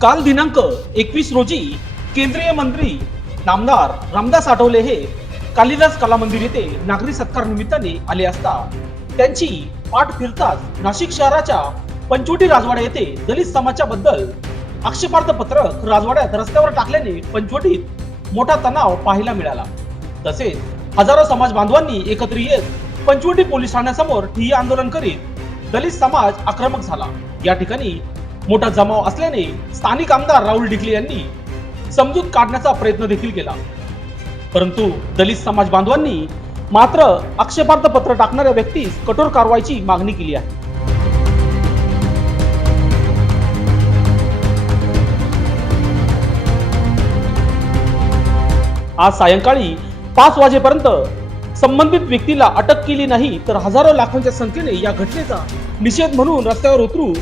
काल दिनांक 21 रोजी केंद्रीय मंत्री नामदार रामदास आठवले हे कालिदास कला मंदिर येथे नागरी सत्कार निमित्ताने आले असता त्यांची पाठ फिरताच नाशिक शहराच्या पंचवटी राजवाडा येथे दलित समाजाच्या बद्दल आक्षेपार्ह पत्रक राजवाड्यात रस्त्यावर टाकल्याने पंचवटीत मोठा तणाव पाहायला मिळाला। तसेच हजारो समाज बांधवांनी एकत्र येत पंचवटी पोलीस ठाण्यासमोर ठिय्या आंदोलन करीत दलित समाज आक्रमक झाला। या ठिकाणी मोठा जमाव असल्याने स्थानिक आमदार राहुल डिकले यांनी समजूत काढण्याचा प्रयत्न देखील केला, परंतु दलित समाज बांधवांनी मात्र आक्षेपार्ह पत्र टाकणाऱ्या व्यक्तीस कठोर कारवाईची मागणी केली आहे। आज सायंकाळी 5 वाजेपर्यंत संबंधित व्यक्तीला अटक केली नाही तर हजारो लाखांच्या संख्येने या घटनेचा निषेध म्हणून रस्त्यावर उतरू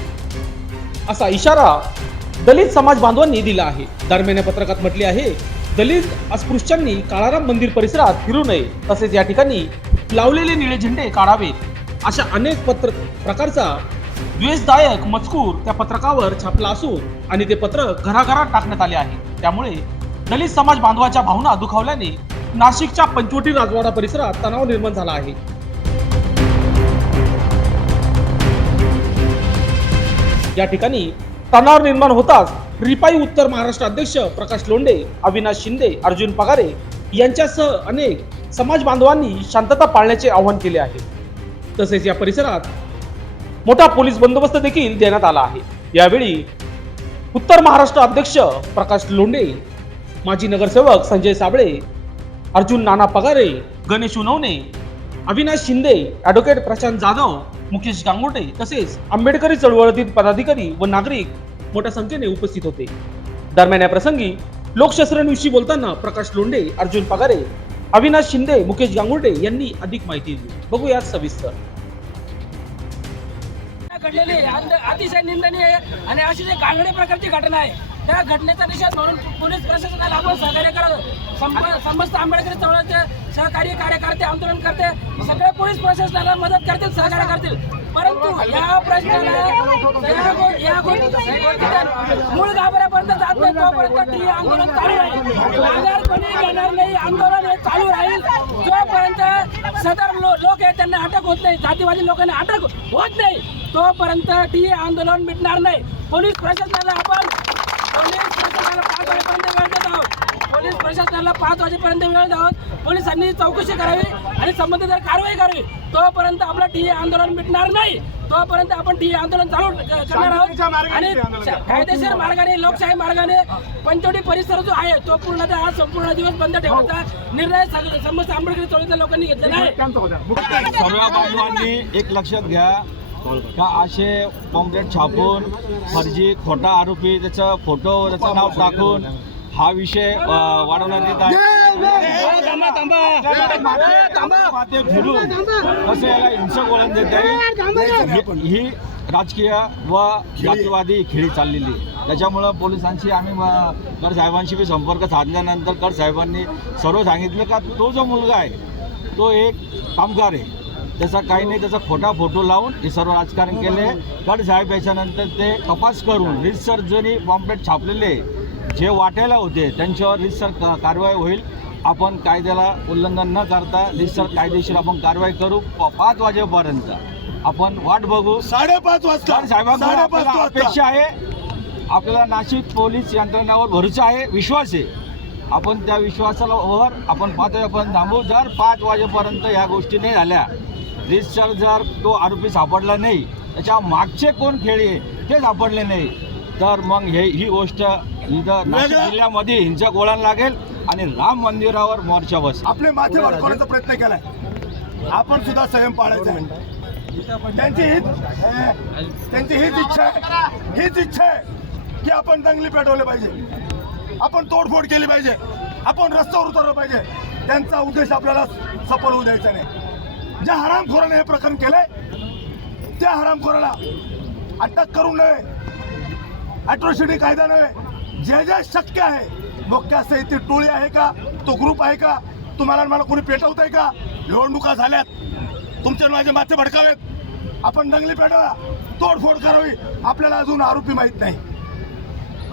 असा इशारा दलित समाज बांधवांनी दिला आहे। दरम्यान या पत्रकात म्हटले आहे, दलित अस्पृश्यांनी काळाराम मंदिर परिसरात फिरू नये, तसेच या ठिकाणी लावलेले निळे झेंडे काढावेत अशा अनेक प्रकारचा द्वेषदायक मजकूर त्या पत्रकावर छापला असून आणि ते पत्रक घराघरात टाकण्यात आले आहे। त्यामुळे दलित समाज बांधवाच्या भावना दुखावल्याने नाशिकच्या पंचवटी राजवाडा परिसरात तणाव निर्माण झाला आहे। या ठिकाणी तणाव निर्माण होताच रिपाई उत्तर महाराष्ट्र अध्यक्ष प्रकाश लोंढे, अविनाश शिंदे, अर्जुन पगारे यांच्यासह अनेक समाज बांधवांनी शांतता पाळण्याचे आवाहन केले आहे। तसेच या परिसरात मोठा पोलीस बंदोबस्त देखील देण्यात आला आहे। यावेळी उत्तर महाराष्ट्र अध्यक्ष प्रकाश लोंढे, माजी नगरसेवक संजय साबळे, अर्जुन नाना पगारे, गणेश उनवणे, अविनाश शिंदे, ॲडव्होकेट प्रशांत जाधव, मुकेश गांगुर्डे तसेच आंबेडकरी चळवळीतील पदाधिकारी व नागरिक मोठ्या संख्येने उपस्थित होते। दरम्यान या प्रसंगी लोकशास्त्रांविषयी बोलताना प्रकाश लोंढे, अर्जुन पगारे, अविनाश शिंदे, मुकेश गांगुर्डे यांनी अधिक माहिती दिली। बघूया सविस्तर। घडलेली अतिशय निंदनीय आहे आणि अशी जी गांगडे प्रकारची घटना आहे, त्या घटनेचा निषेध म्हणून पोलीस प्रशासनाला आपण सहकार्य करत समस्त आंबेडकरी चळवळीचे सहकारी कार्यकर्ते, आंदोलन करते सगळे पोलीस प्रशासनाला मदत करतील, सहकार्य करतील। परंतु या प्रश्नाला या मूळ गाभाऱ्यापर्यंत जात नाही तोपर्यंत हे आंदोलन चालू राहील। माघार कोणी घेणार नाही, आंदोलन हे चालू राहील जोपर्यंत सदर लोक आहे त्यांना अटक होत नाही, जातीवादी लोकांना अटक होत नाही तोपर्यंत हे आंदोलन मिटणार नाही। पोलीस प्रशासनाला आपण 5 वाजेपर्यंत वेळ देत आहोत। पोलीस प्रशासनाला 5 वाजेपर्यंत वेळ देत आहोत। पोलिसांनी चौकशी करावी आणि संबंधित कारवाई करावी। तोपर्यंत आपलं ठिय्या आंदोलन मिटणार नाही, तोपर्यंत आपण ठिय्या आंदोलन चालू करणार आहोत आणि कायदेशीर मार्गाने, लोकशाही मार्गाने पंचवटी परिसर जो आहे तो पूर्णतः संपूर्ण दिवस बंद ठेवण्याचा निर्णय समस्त आंबेडकरी चळवळीच्या लोकांनी घेतलेला आहे। सर्व बांधवांनी एक लक्षात घ्या का असे पॉम्पलेट छापून फर्जी खोटा आरोपी त्याचा फोटो त्याचं नाव टाकून हा विषय वाढवण्यात येत आहे। फिरून असं याला हिंसक वळण देत आहे। ही राजकीय व जातीवादी खेळी चाललेली आहे। त्याच्यामुळं पोलिसांशी आम्ही कर साहेबांशी बी संपर्क साधल्यानंतर कर साहेबांनी सर्व सांगितलं का तो जो मुलगा आहे तो एक कामगार आहे, त्याचा काही नाही, त्याचा खोटा फोटो लावून हे सर्व राजकारण केले। गड साहेब याच्यानंतर ते तपास करून रितसर जरी पॉम्पलेट छापलेले जे वाटायला होते त्यांच्यावर रितसर कारवाई होईल। आपण कायद्याला उल्लंघन न करता रितसर कायदेशीर आपण कारवाई करू। 5 वाजेपर्यंत आपण वाट बघू। 5:30 वाजता साहेबांना अपेक्षा आहे, आपल्याला नाशिक पोलीस यंत्रणेवर भरोसा आहे, विश्वास आहे। आपण त्या विश्वासावर आपण 5 वाजेपर्यंत थांबू। जर 5 वाजेपर्यंत ह्या गोष्टी नाही झाल्या, रितसर जर तो आरोपी सापडला नाही, त्याच्या मागचे कोण खेळी ते सापडले नाही, तर मग ही गोष्ट इथं नाशिक जिल्ह्यामध्ये हिंसक वळण लागेल आणि राम मंदिरावर मोर्चा बस। आपले माथे वाढवण्याचा प्रयत्न केलाय, आपण सुद्धा संयम पाळायचा आहे। त्यांची हीच इच्छा आहे की आपण दंगली पेटवले पाहिजे, आपण तोडफोड केली पाहिजे, आपण रस्त्यावर उतरलं पाहिजे। त्यांचा उद्देश आपल्याला सफल होऊ द्यायचा नाही। ज्या हरामखोराने हे प्रकरण केलंय त्या हरामखोराला अटक करू नये, अॅट्रॉसिटी कायदा नव्हे, जे जे शक्य आहे मोक्या सहित टोळी आहे का, तो ग्रुप आहे का, तुम्हाला मला कोणी पेटवत आहे का, निवडणुका झाल्यात, तुमचे माझे माथे भडकावेत, आपण दंगली पेटवा, तोडफोड करावी, आपल्याला अजून आरोपी माहीत नाही,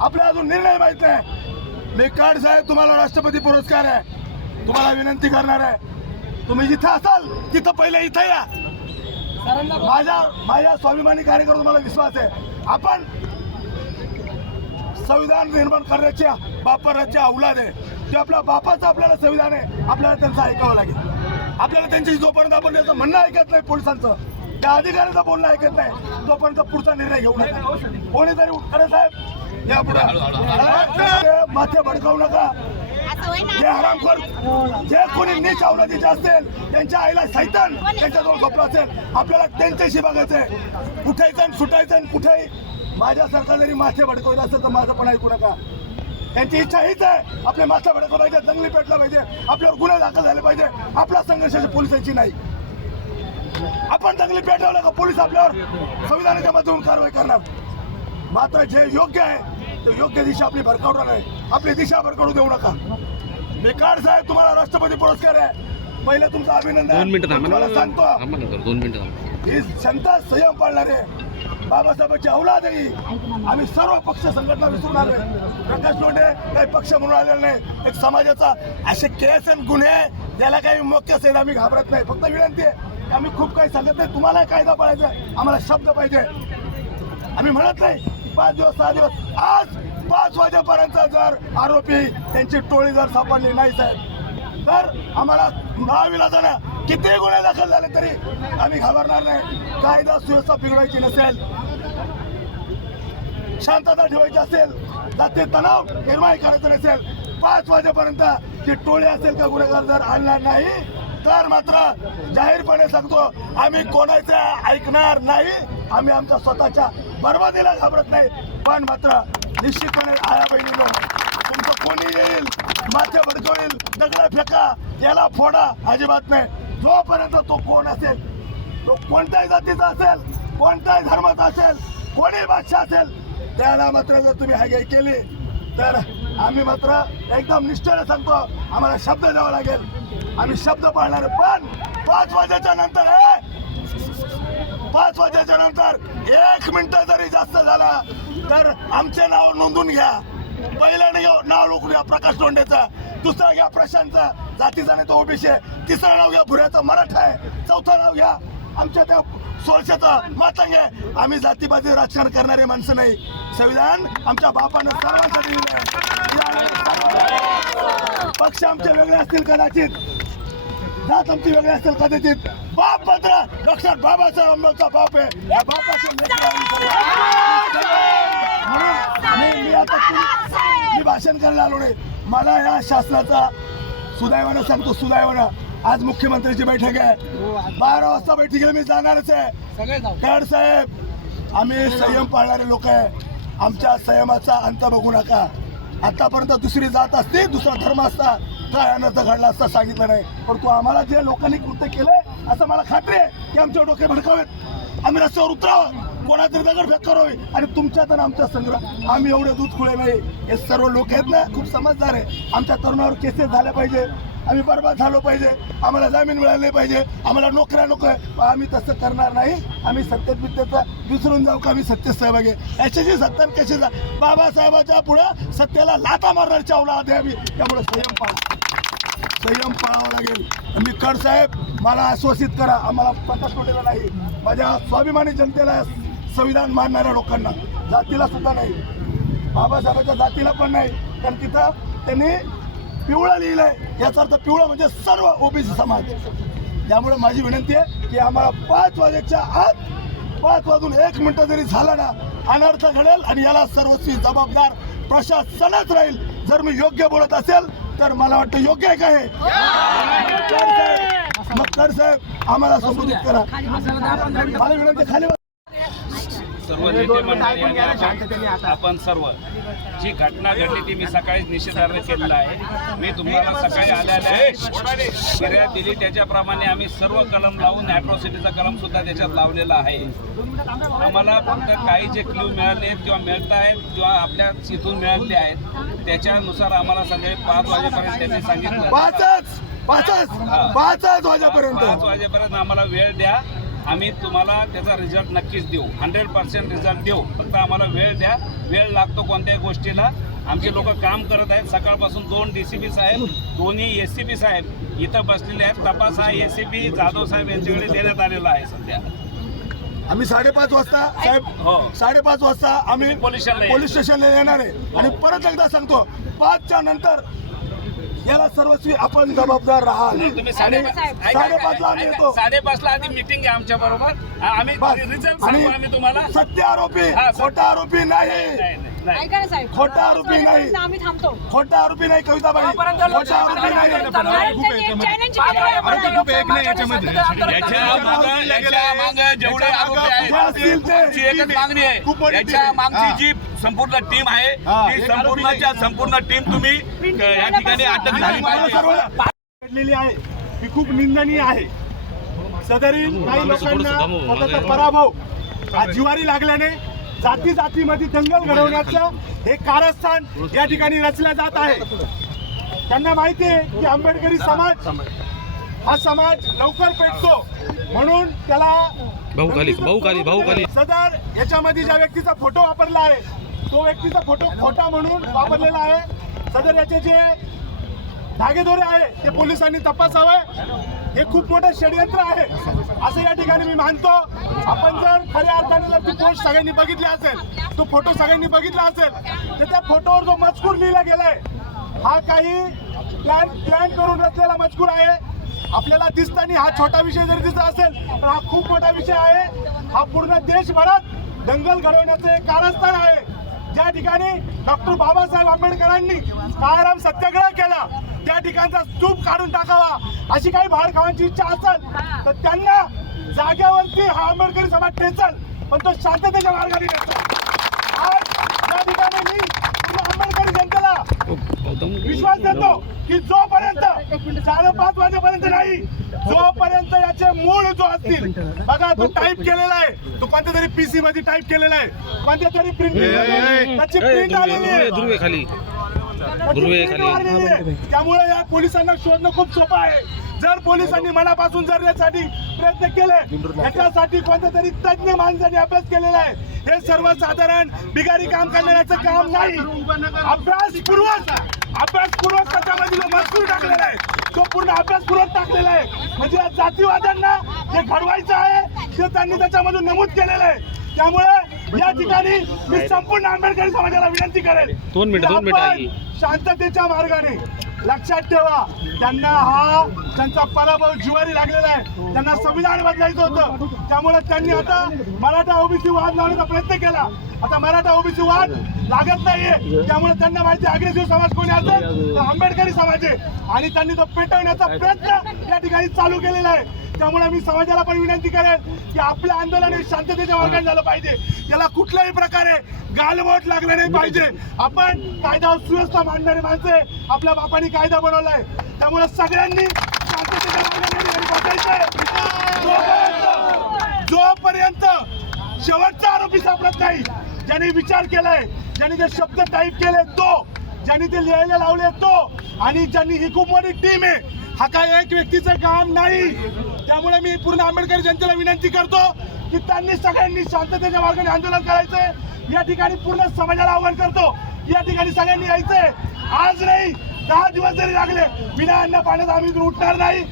आपल्याला अजून निर्णय माहित नाही. मी काड साहेब तुम्हाला राष्ट्रपती पुरस्कार आहे. तुम्हाला विनंती करणार आहे, तुम्ही जिथं असाल तिथं पहिले इथं या. माझ्या स्वाभिमानी कार्यकर्ता तुम्हाला विश्वास आहे. आपण संविधान निर्माण करण्याच्या बापाचे औलाद आहे. ते आपल्या बापाचं आपल्याला संविधान आहे, आपल्याला त्यांचं ऐकावं लागेल. आपल्याला त्यांची जोपर्यंत आपण त्याचं म्हणणं ऐकत नाही, पोलिसांचं त्या अधिकाऱ्याचं बोलणं ऐकत नाही, तोपर्यंत पुढचा निर्णय घेऊ नका. कोणीतरी खरं साहेब या पुढे माथे भडकावू नका. जे हरामखोर, जे कोणी नीच औलादीचे असतील, त्यांच्या आईला सैतान त्यांच्याजवळ झोपला असेल, आपल्याला त्यांच्याशी बघायचंय. उठायचं आणि सुटायचं आणि कुठेही माझ्यासारखा जरी माथे भडकवलं असेल तर माझं पण ऐकू नका. त्यांची इच्छा हीच आहे, आपले माथा भडकलं पाहिजे, दंगली पेटला पाहिजे, आपल्यावर गुन्हे दाखल झाले पाहिजे. आपला संघर्षाची पोलिसांची नाही. आपण दंगली पेटवलं का पोलीस आपल्यावर संविधानाच्या मधून कारवाई करणार. मात्र जे योग्य आहे ते योग्य दिशा आपली भडकावणार नाही. आपली दिशा भडकावू देऊ नका. बेकार साहेब तुम्हाला राष्ट्रपती पुरस्कार आहे. पहिले तुमचं अभिनंदन. तुम्हाला सांगतो, 2 मिनिटं ही जनता संयम पाळणारे बाबासाहेबांची औलाद आहे. आम्ही सर्व पक्ष संघटना विसरून आलोय. प्रकाश लोंढे काही पक्ष म्हणून आलेला नाही, एक समाजाचा. असे केस आणि गुन्हे त्याला काही मोक्य असेल आम्ही घाबरत नाही. फक्त विनंती आहे, आम्ही खूप काही सांगत नाही. तुम्हाला कायदा पाळायचा आहे, आम्हाला शब्द पाहिजे. आम्ही म्हणत नाही 5 दिवस 6 दिवस. आज 5 वाजेपर्यंत जर आरोपी त्यांची टोळी जर सापडली नाही साहेब, तर आम्हाला नाविलाजानं किती गुन्हे दाखल झाले तरी आम्ही घाबरणार नाही. कायदा सुव्यवस्था बिघडवायची नसेल, शांतता ठेवायची असेल, जाती तणाव निर्माण करायचं नसेल, 5 वाजेपर्यंत जी टोळी असेल का गुन्हेगार जर आणणार नाही तर मात्र जाहीरपणे सांगतो, आम्ही कोणाचं ऐकणार नाही. आम्ही आमच्या स्वतःच्या बर्बादीला घाबरत नाही. पण मात्र निश्चितपणे आया बहिणींनो, तुमचं कोणी येईल, माथे भडकवेल, दगडा फेका, याला फोडा, अजिबात नाही. जोपर्यंत तो कोण असेल, तो कोणत्याही जातीचा असेल, कोणत्याही धर्माचा असेल, कोणी भाषा असेल, त्याला मात्र जर तुम्ही हायगाई केली तर आम्ही मात्र एकदम निष्ठेने सांगतो, आम्हाला शब्द द्यावा लागेल. आम्ही शब्द पाळणार. पण 5 वाजेच्या नंतर 5 वाजेच्या नंतर 1 मिनिट जरी जास्त झाला तर आमचे नाव नोंदून घ्या. पहिल्याने नाव लोकून घ्या प्रकाश लोंढेचं, दुसरं घ्या प्रशांतचं, जातीचा नाही तो ओबीसी आहे, तिसरं नाव घ्या भुऱ्याचं मराठा आहे, चौथं नाव घ्या आमच्या त्या सोळशाचं मातंग आहे. आम्ही जातीपाती राजकारण करणारे माणसं नाही. संविधान आमच्या बापानं सर्वांसाठी दिलं आहे. पक्ष आमचे वेगळे असतील कदाचित, जात आमची वेगळी असतील कदाचित, बाप मात्र डॉक्टर बाबासाहेब आंबेडकरचा बाप आहे. या बापाचे मी भाषण करायला आलो नाही. मला या शासनाचा सुदैवानं सांगतो, सुदैवानं आज मुख्यमंत्र्यांची बैठक आहे. 12 वाजता बैठकीला मी जाणारच आहे. खैर साहेब, आम्ही संयम पाळणारे लोक आहे. आमच्या संयमाचा अंत बघू नका. आतापर्यंत दुसरी जात असते, दुसरा धर्म असता, काय अनर्थ घडला असता सांगितलं नाही. परंतु आम्हाला जे लोकांनी कृत्य केलंय असं मला खात्री आहे की आमचे डोके भडकावेत, आम्ही रस्त्यावर उतरावं, कोणातरी दगडफेक करावी. आणि तुमच्यात आणि आमच्या संग्रह आम्ही एवढे दूध खुळे नाही. हे सर्व लोक आहेत ना, खूप समजदार आहे. आमच्या तरुणावर केसेस झाल्या पाहिजे, आम्ही बरबाद झालो पाहिजे, आम्हाला जामीन मिळाले पाहिजे, आम्हाला नोकऱ्या नको आहे. आम्ही तसं करणार नाही. आम्ही सत्तेत बित्तेचं विसरून जाऊ का आम्ही सत्तेत सहभागी आहे. याच्याशी सत्ता कशी जा, बाबासाहेबाच्या पुढं सत्तेला लाथा मारणारच्या औलाद आहे आम्ही. त्यामुळे संयम पाळावा लागेल. मी कड साहेब, मला आश्वासित करा, आम्हाला प्रकाश लोंढेला नाही, माझ्या स्वाभिमानी जनतेला, संविधान मानणाऱ्या लोकांना, जातीला सुद्धा नाही, बाबासाहेबांच्या जातीला पण नाही. कारण तिथं त्यांनी पिवळं लिहिलंय, याचा अर्थ पिवळं म्हणजे सर्व ओबीसी समाज. त्यामुळे माझी विनंती आहे की आम्हाला 5 वाजेच्या आत, 5 वाजून 1 मिनिट जरी झाला ना, अनर्थ घडेल आणि याला सर्वस्वी जबाबदार प्रशासनच राहील. जर मी योग्य बोलत असेल तर मला वाटतं योग्य आहे काय. मग कर साहेब आम्हाला संबोधित करा. मला विनंती खाली सर्व नेते मंडळी आणि आपण सर्व जी घटना घडली ती मी सकाळीच निषेधार्थ केलेला आहे. मी तुम्हाला सकाळी आल्याने फिर्याद दिली, त्याच्याप्रमाणे आम्ही सर्व कलम लावून ॲट्रॉसिटीचा कलम सुद्धा त्याच्यात लावलेला आहे. आम्हाला फक्त काही जे क्ल्यू मिळाले किंवा मिळत आहेत किंवा आपल्या इथून मिळाले आहेत त्याच्यानुसार आम्हाला सगळे 5 वाजेपर्यंत त्यांनी सांगितलं. 5 वाजेपर्यंत 5 वाजेपर्यंत आम्हाला वेळ द्या. आम्ही तुम्हाला त्याचा रिझल्ट नक्कीच देऊ, 100% रिझल्ट देऊ. फक्त आम्हाला वेळ द्या. वेळ लागतो कोणत्याही गोष्टीला. आमचे लोक काम करत आहेत. सकाळपासून 2 DCP साहेब, दोन्ही SCP साहेब इथं बसलेले आहेत. तपास हा SCP जाधव साहेब यांच्याकडे देण्यात आलेला आहे सध्या. आम्ही 5:30 वाजता साहेब, हो. 5:30 वाजता आम्ही पोलीस स्टेशनला येणार आहे. आणि परत एकदा सांगतो, 5च्या नंतर याला सर्वस्वी आपण जबाबदार राहाल. तुम्ही आणि 5:30ला आम्ही येतो. 5:30ला आधी मीटिंग आहे आमच्या बरोबर. आम्ही रिझल्ट सांगू आम्ही तुम्हाला. सत्य आरोपी, हा, खोटा आरोपी नाही, नाही. ऐका ना साहेब, खोटा आरोपी नाही, आम्ही थांबतो. खोटा आरोपी नाही कविताबाई, जोपर्यंत खोटा लोकशाही आरोपी नाही. चालणार कारण त्यांनी challenge केलं आहे. याच्या मागं जेवढे आरोपी जे असतील ते आमची एकच मागणी आहे. खूप मोठी याच्या टीम. मागची जी संपूर्ण टीम आहे ती संपूर्ण टीम तुम्ही या ठिकाणी अटक झाली पाहिजे. घडलेली आहे ही खूप निंदनीय आहे. सदरील काही लोकांना स्वतःचा पराभव हा जिवारी लागल्याने जाती जातीमध्ये दंगल घडवण्याचं हे कारस्थान या ठिकाणी रचलं जात आहे. त्यांना माहिती आहे की आंबेडकरी समाज हा समाज लवकर पेटतो, म्हणून त्याला सदर याच्यामध्ये ज्या व्यक्तीचा फोटो वापरला आहे तो व्यक्तीचा फोटो खोटा म्हणून वापरलेला आहे. सदर याचे जे धागेदोरे आहे ते पोलिसांनी तपासावे. हे खूप मोठं षडयंत्र आहे असं या ठिकाणी मी मानतो. आपण जर खऱ्या अर्थाने जर ती पोस्ट सगळ्यांनी बघितली असेल, तो फोटो सगळ्यांनी बघितला असेल, तर त्या फोटोवर जो मजकूर लिहिला गेलाय हा काही प्लॅन करून रचलेला मजकूर आहे. आपल्याला दिसताना हा छोटा विषय जरी दिसत असेल तर हा खूप मोठा विषय आहे. हा पूर्ण देशभरात दंगल घडवण्याचं एक कारस्थान आहे. ज्या ठिकाणी डॉक्टर बाबासाहेब आंबेडकरांनी कायम सत्याग्रह केला त्या ठिकाणचा स्तूप काढून टाकावा अशी काही बाहेर खावांची इच्छा असेल तर त्यांना जाग्यावरती हा आंबेडकरी समाज ठेचल, पण तो शांततेच्या मार्गाने ठेचल. आज या ठिकाणी मी आंबेडकरी जनतेला विश्वास देतो की जोपर्यंत 4-5 वाजेपर्यंत नाही, जोपर्यंत याचे मूळ जो असतील, बघा तो टाईप केलेला आहे, तो कोणत्या तरी PC मध्ये टाईप केलेला आहे, कोणत्या तरी प्रिंटिंग त्याची प्रिंट आलेली आहे. त्यामुळे या पोलिसांना शोधणं खूप सोपं आहे. जर पोलिसांनी मनापासून जर यासाठी प्रयत्न केले, याच्यासाठी कोणत्या तरी तज्ञ माणसांनी अभ्यास केलेला आहे. हे सर्वसाधारण बिगारी काम करण्याचं काम नाही. अभ्यासपूर्वक त्याच्यामध्ये जो मजकूर टाकलेला आहे तो पूर्ण अभ्यासपूर्वक टाकलेला आहे. म्हणजे या जातीवाद्यांना जे घडवायचं आहे ते त्यांनी त्याच्यामधून नमूद केलेलं आहे. त्यामुळे या ठिकाणी मी संपूर्ण आंबेडकरी समाजाला विनंती करेन, 2 मिनिट शांततेच्या मार्गाने. लक्षात ठेवा, त्यांचा पराभव जिवारी लागलेला आहे. त्यांना संविधान बदलायचं होतं, त्यामुळे त्यांनी आता मराठा ओबीसी वाद लावण्याचा प्रयत्न केला. आता मराठा ओबीसी वाद लागत नाहीये, त्यामुळे त्यांना माहिती अग्रेसिव्ह समाज कोणी असेल तर आंबेडकरी समाज आहे, आणि त्यांनी तो पेटवण्याचा प्रयत्न या ठिकाणी चालू केलेला आहे. त्यामुळे मी समाजाला पण विनंती करेन की आपलं आंदोलन हे शांततेच्या मार्गाने झालं पाहिजे. याला कुठल्याही प्रकारे गालबोट लागलं नाही पाहिजे. आपण कायदा सुव्यवस्था मांडणारे माणसे, आपल्या बापांनी कायदा बनवलाय, त्यामुळे सगळ्यांनी शांततेच्या मार्गाने बसायचंय. जोपर्यंत शेवटचा आरोपी सापडत नाही, ज्यांनी विचार केलाय, ज्यांनी ते शब्द टाईप केले तो, ज्यांनी ते लिहायला लावले तो, आणि ज्यांनी ही खूप मोठी टीम आहे, हा काय एक व्यक्तीचं काम नाही. त्यामुळे मी पूर्ण आंबेडकरी जनतेला विनंती करतो की त्यांनी सगळ्यांनी शांततेच्या मार्गाने आंदोलन करायचंय. या ठिकाणी पूर्ण समाजाला आवाहन करतो, या ठिकाणी सगळ्यांनी यायचंय. आज नाही, 10 दिवस जरी लागले, बिना अन्न पाण्यात आम्ही उठणार नाही.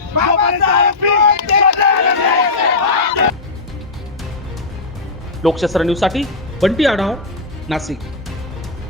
लोकशास्त्र न्यूजसाठी बंटी आढाव, नाशिक.